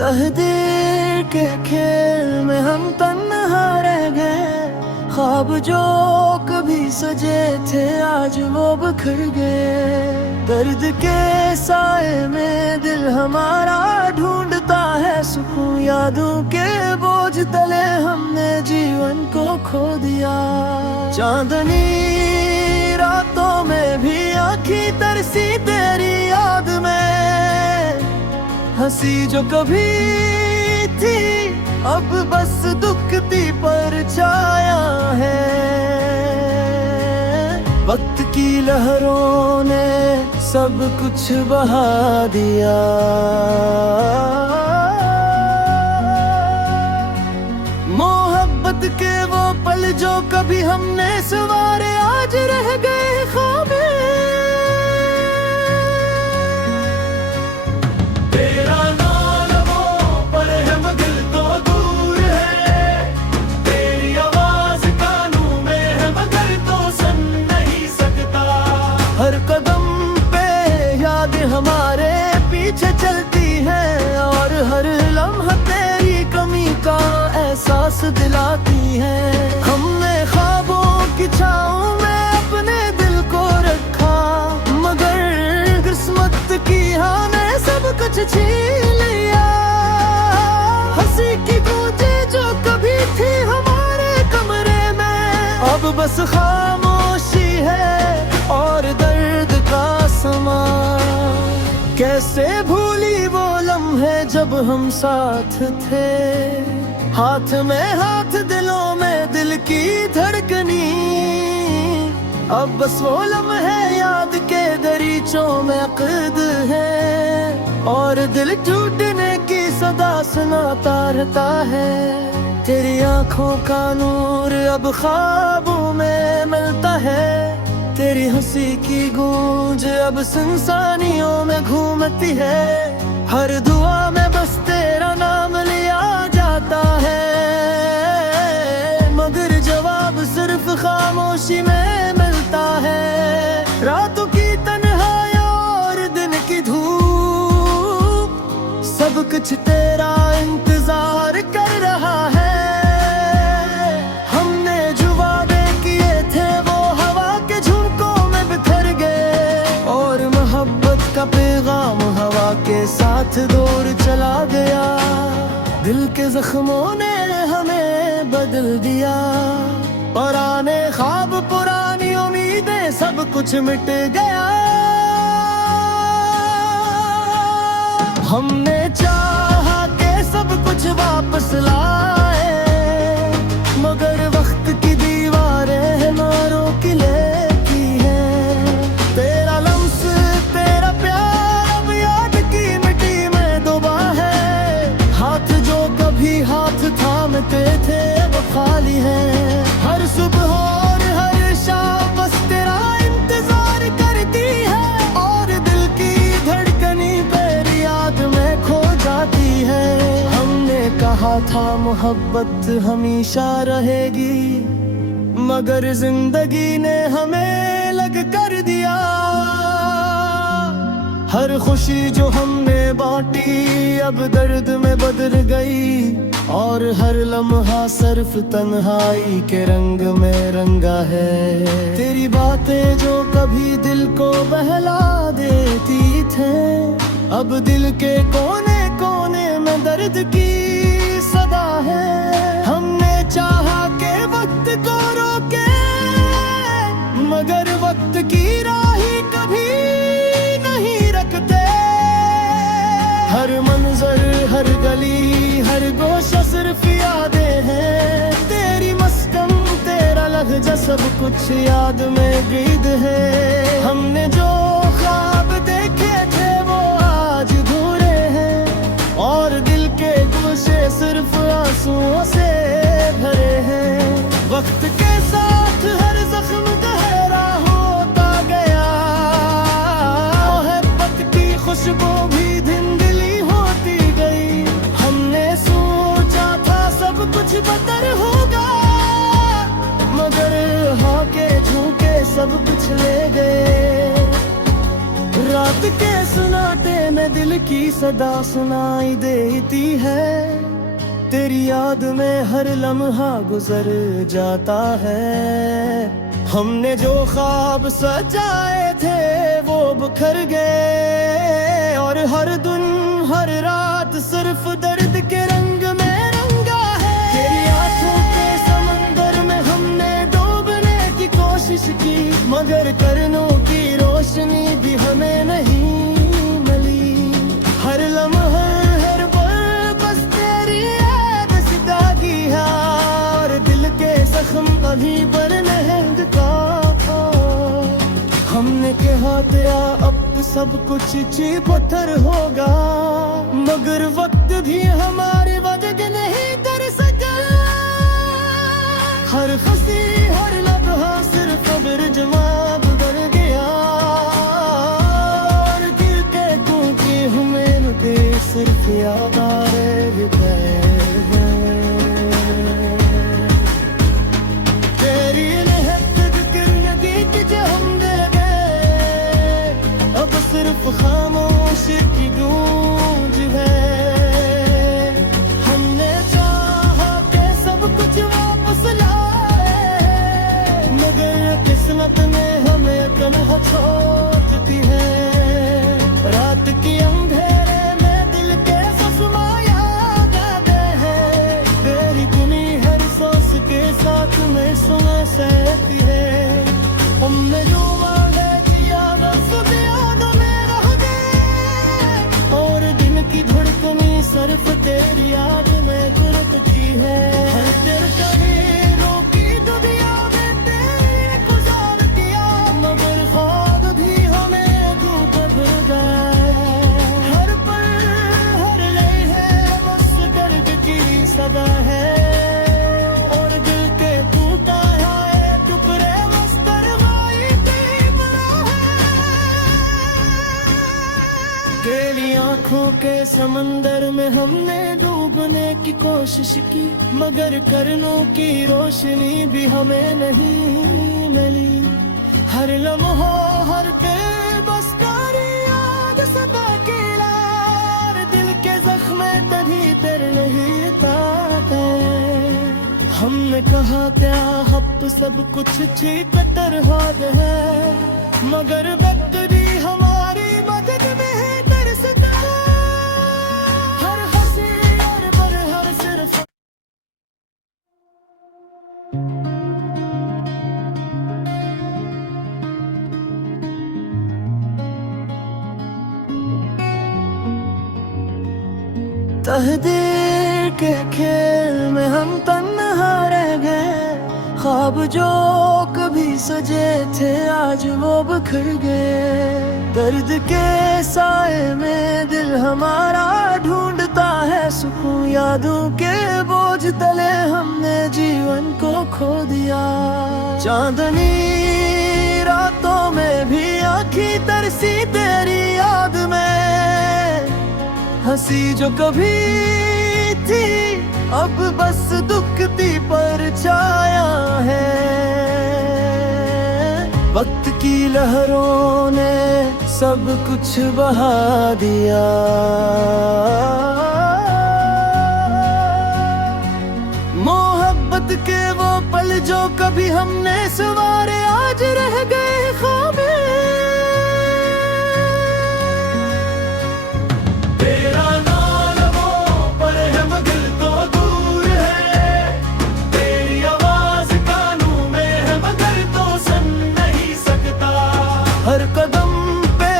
तकदीर के खेल में हम तन्हा रह गए। ख्वाब जो कभी सजे थे आज वो बिखर गए। दर्द के साए में दिल हमारा ढूंढता है सुकून। यादों के बोझ तले हमने जीवन को खो दिया। चांदनी रातों में भी आँखें तरसी तेरी याद में। हंसी जो कभी थी अब बस दुखती परछाया है। वक्त की लहरों ने सब कुछ बहा दिया। मोहब्बत के वो पल जो कभी हमने सवारे आज रह गए ख्वाब में। हर कदम पे याद हमारे पीछे चलती है और हर लम्हा तेरी कमी का एहसास दिलाती है। हमने ख्वाबों की छाँव में अपने दिल को रखा मगर किस्मत की हाँ ने सब कुछ छीन लिया। हंसी की गूंजे जो कभी थी हमारे कमरे में अब बस खामोशी है और दर्द का समा। कैसे भूली वो लम्हे जब हम साथ थे। हाथ में हाथ दिलों में दिल की धड़कनी। अब बस वो लम्हे याद के दरीचों में अक़द है और दिल टूटने की सदा सुनाता रहता है। तेरी आँखों का नूर अब ख्वाबों में मिलता है। तेरी हंसी की गूंज अब सुनसानियों में घूमती है। हर दुआ में बस तेरा नाम लिया जाता है मगर जवाब सिर्फ खामोशी में मिलता है। रातों की तन्हाई और दिन की धूप सब कुछ तेरा इंतजार कर रहा है। का पैगाम हवा के साथ दूर चला गया। दिल के जख्मों ने हमें बदल दिया। पुराने ख्वाब पुरानी उम्मीदें सब कुछ मिट गया। हमने चाहा के सब कुछ वापस लाए मगर वक्त की दीवारें हमारों की लेती है। तेरा लम्स तेरा प्यार अब याद की मिट्टी में डूबा है। हाथ जो कभी हाथ थामते थे वो खाली है। हर सुबह और हर शाम बस तेरा इंतजार करती है और दिल की धड़कनी तेरी याद में खो जाती है। हमने कहा था मोहब्बत हमेशा रहेगी मगर जिंदगी ने हमें लग कर दिया। हर खुशी जो हमने बांटी अब दर्द में बदल गई और हर लम्हा सिर्फ तन्हाई के रंग में रंगा है। तेरी बातें जो कभी दिल को बहला देती थे अब दिल के कोने कोने में दर्द की सदा है। हमने चाहा के वक्त को रोके मगर वक्त की राही कभी नहीं रखते। हर मंजर हर गली हर गोशा सिर्फ यादें हैं। तेरी मस्कन तेरा लहजा सब कुछ याद में गीत है। हमने जो ख्वाब देखे थे वो आज अधूरे हैं और दिल के गोशे सिर्फ आंसुओं से भरे हैं। वक्त के साथ हर जख्म गहरा होता गया। मोहब्बत की खुशबू भी धुंधली होती गई। हमने सोचा था सब कुछ बदतर होगा मगर हाँ के झूके सब कुछ ले गए। रात के सुनाते में दिल की सदा सुनाई देती है। तेरी याद में हर लम्हा गुजर जाता है। हमने जो ख्वाब सजाए थे वो बिखर गए, और हर दिन हर रात सिर्फ दर्द के रंग में रंगा है। तेरी आंखों के समंदर में हमने डूबने की कोशिश की, मगर करनों की रोशनी भी हमें नहीं मिली। हर लम्हा हर पल बस तेरी याद सता की है, और दिल के जख्म कभी पर महंग का। हमने कहा तेरा अब सब कुछ चीर पत्थर होगा, मगर वक्त भी हमारे वजह नहीं कर सका। हर खुशी हर लम्हा सिर्फ अगर जवाब बन गया, और दिल के क्योंकि हमें दे सिर्फ याद आ रहे तेरी जो हम दे गए, अब सिर्फ खामोश की गूंज है। हमने चाहा कि सब कुछ वापस लाए, मगर किस्मत ने हमें तन्हा छोड़ है। रात की अंधेरे में दिल के ससमा याद आते हैं, तेरी गुनी हर सांस के साथ में सुना सहती है। हमने जो मांगे किया बस याद में रह गए, और दिन की धड़कनी सिर्फ तेरी याद में गुजरती है। तेरे शरीरों की दुनिया में तेरे गुजार दिया, मगर ख्वाब भी हमें धूप भर गए। हर पल हर लम्हे बस दर्द की सदा है, और दिल के टूटा है टुकड़े मस्तर तेरी आंखों के समंदर में हमने डूबने की कोशिश की, मगर करनों की रोशनी भी हमें नहीं मिली। हर लम्हा हर पल बस तेरी याद सदा की लार, दिल के जख्म तभी तर नहीं ताते। हमने कहा क्या अब सब कुछ ठीक तर हो है, मगर वक्त भी हमारी मदद में है। तकदीर के खेल में हम तन्हा रह गए, ख्वाब जो कभी सजे थे आज वो बिखर गए। दर्द के साए में दिल हमारा ढूंढता है सुकून, यादों के बोझ तले हमने जीवन को खो दिया। चांदनी रातों में भी आँखी तरसी तेरी याद में, हंसी जो कभी थी अब बस दुखती परछाया है। वक्त की लहरों ने सब कुछ बहा दिया, मोहब्बत के वो पल जो कभी हमने सवारे आज रह गए ख्वाब में। हर कदम पे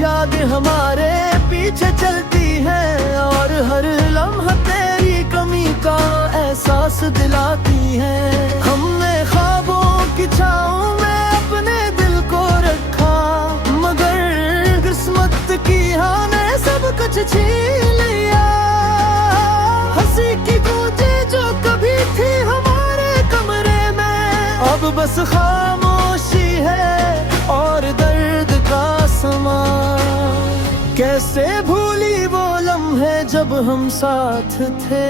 याद हमारे पीछे चलती है, और हर लम्हा तेरी कमी का एहसास दिलाती है। हमने ख्वाबों की छाँव में अपने दिल को रखा, मगर किस्मत की हाँ ने सब कुछ छीन लिया। हंसी की गूंजे जो कभी थी हमारे कमरे में, अब बस खामोशी है और दर्द का समा। कैसे भूली वो लम्हे जब हम साथ थे,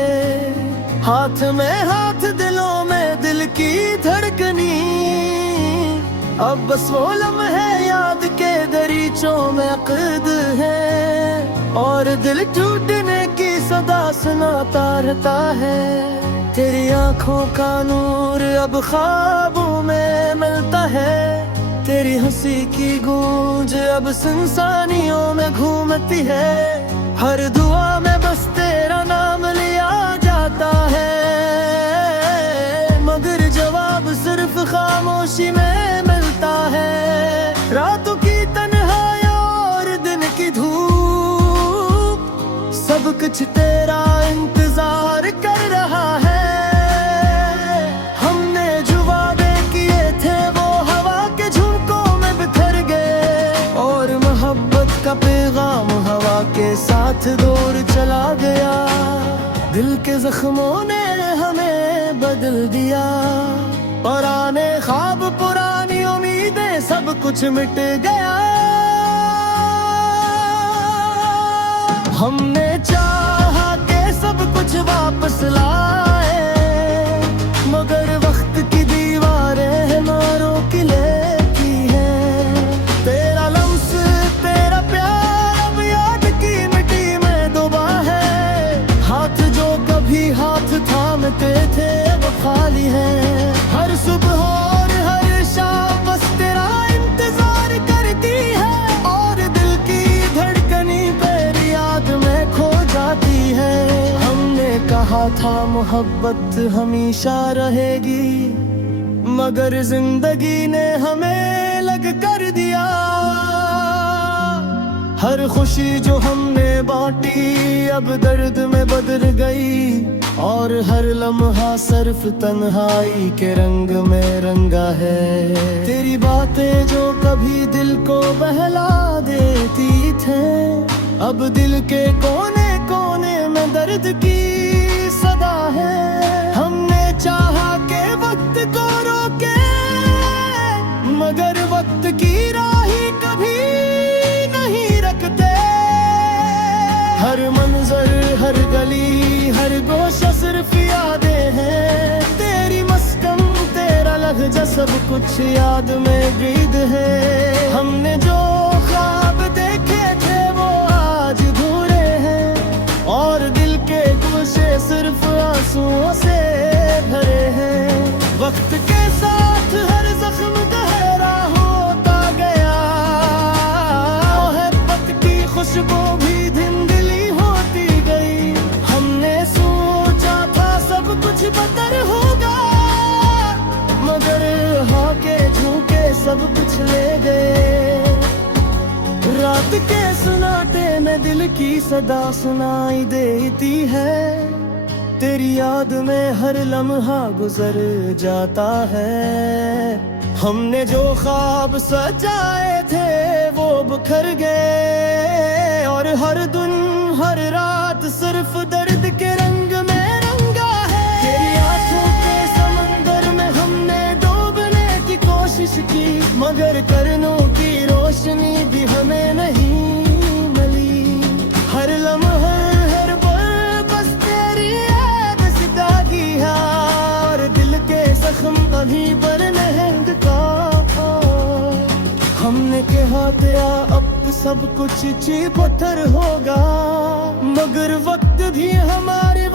हाथ में हाथ दिलों में दिल की धड़कनी। अब बस वो लम्हे याद के दरीचों में अक़द है, और दिल टूटने की सदा सुनाता रहता है। तेरी आंखों का नूर अब ख्वाबों में मिलता है, तेरी हंसी की गूंज अब सुनसानियों में घूमती है। हर दुआ में बस तेरा नाम लिया जाता है, मगर जवाब सिर्फ खामोशी में मिलता है। रातों की तन्हाई और दिन की धूप, सब कुछ तेरा इंतजार कर रहा है। हमने जो वादे किए थे वो हवा के झोंकों में बिखर गए, और मोहब्बत का पैगाम हवा के साथ दूर चला गया। दिल के जख्मों ने हमें बदल दिया, पुराने ख्वाब पुरानी उम्मीदें सब कुछ मिट गया। हमने चाहा कि सब कुछ वापस लाए, मगर वक्त की दीवारें हमारों की लेती हैं। तेरा लम्स तेरा प्यार अब याद की मिट्टी में डूबा है, हाथ जो कभी हाथ थामते थे अब खाली है। हर सुबह और हर शाम बस तेरा इंतजार करती है, और दिल की धड़कनी तेरी याद में खो जाती है। हमने कहा था मोहब्बत हमेशा रहेगी, मगर जिंदगी ने हमें लग कर दिया। हर खुशी जो हमने बांटी अब दर्द में बदल गई, और हर लम्हा सिर्फ तन्हाई के रंग में रंगा है। तेरी बातें जो कभी दिल को बहला देती थे, अब दिल के कोने कोने में दर्द की सदा है। हमने चाहा के वक्त को रोके, मगर वक्त की राही कभी नहीं रखते। हर मंजर हर गली हर गोशा सिर्फ यादें हैं, तेरी मस्कन तेरा लहजा सब कुछ याद में गीत है। हमने जो ख्वाब देखे थे वो आज अधूरे हैं, और दिल के गोशे सिर्फ आंसुओं से भरे हैं। वक्त के साथ हर जख्म गहरा होता गया, मोहब्बत की खुशबू भी धुंधली होती गई। हमने सोचा था सब कुछ बदतर होगा, मगर हाके झूके सब कुछ ले गए। रात के सुनाटे में दिल की सदा सुनाई देती है, तेरी याद में हर लम्हा गुजर जाता है। हमने जो ख्वाब सजाए थे वो बिखर गए, और हर दिन हर रात सिर्फ दर्द के रंग में रंगा है। तेरी आंखों के समंदर में हमने डूबने की कोशिश की, मगर करनों की रोशनी भी हमें नहीं मिली। हर लम्हा हर पल बस तेरी याद सिता की है, और दिल के जख्म अभी पर महंग का। हमने कहा तेरा अब सब कुछ ची पत्थर होगा, मगर वक्त भी हमारे